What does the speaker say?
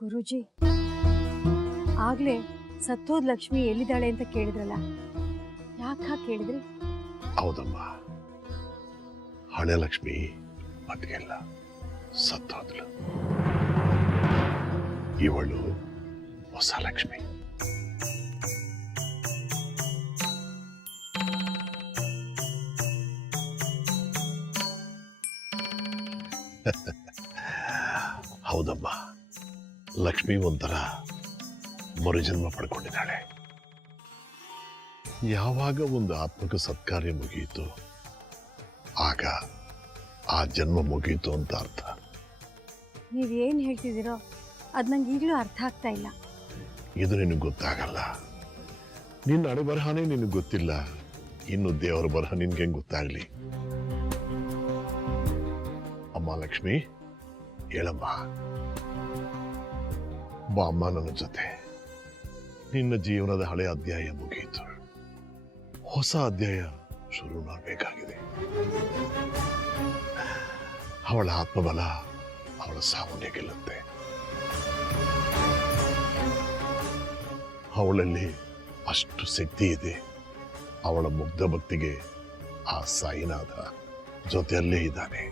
ಗುರೂಜಿ, ಆಗ್ಲೇ ಸತ್ತೋದ್ ಲಕ್ಷ್ಮಿ ಎಲ್ಲಿದ್ದಾಳೆ ಅಂತ ಕೇಳಿದ್ರಲ್ಲ, ಯಾಕ ಕೇಳಿದ್ರಿ? ಹೌದಮ್ಮ, ಹಳೆ ಲಕ್ಷ್ಮಿ ಬದುಕಿಲ್ಲ, ಸತ್ತೋದ್ಲು. ಇವಳು ಹೊಸ ಲಕ್ಷ್ಮಿ. ಹೌದಮ್ಮ, ಲಕ್ಷ್ಮಿ ಒಂಥರ ಮರುಜನ್ಮ ಪಡ್ಕೊಂಡಿದ್ದಾಳೆ. ಯಾವಾಗ ಒಂದು ಆತ್ಮಕ ಸತ್ಕಾರ್ಯ ಮುಗಿಯಿತು ಆಗ ಆ ಜನ್ಮ ಮುಗಿಯಿತು ಅಂತ ಅರ್ಥ. ನೀವೇನ್ ಹೇಳ್ತಿದ್ದೀರೋ ಅದ್ ನಂಗೆ ಈಗಲೂ ಅರ್ಥ ಆಗ್ತಾ ಇಲ್ಲ. ಇದು ನಿನಗೆ ಗೊತ್ತಾಗಲ್ಲ. ನಿನ್ನ ಹಣೆ ಬರಹನೇ ನಿನಗೆ ಗೊತ್ತಿಲ್ಲ, ಇನ್ನು ದೇವರ ಬರಹ ನಿನ್ಗೆ ಹೆಂಗ್ ಗೊತ್ತಾಗ್ಲಿ? ಅಮ್ಮ ಲಕ್ಷ್ಮಿ, ಹೇಳಮ್ಮ, ಬಾ ಅಮ್ಮ ನನ್ನ ಜೊತೆ. ನಿನ್ನ ಜೀವನದ ಹಳೆ ಅಧ್ಯಾಯ ಮುಗಿಯಿತು, ಹೊಸ ಅಧ್ಯಾಯ ಶುರು ಮಾಡಬೇಕಾಗಿದೆ. ಅವಳ ಆತ್ಮಬಲ ಅವಳ ಸಾವನ್ನೇ ಗೆಲ್ಲುತ್ತೆ. ಅವಳಲ್ಲಿ ಅಷ್ಟು ಶಕ್ತಿ ಇದೆ. ಅವಳ ಮುಗ್ಧ ಭಕ್ತಿಗೆ ಆ ಸಾಯಿನಾಥ ಜೊತೆಯಲ್ಲೇ ಇದ್ದಾನೆ.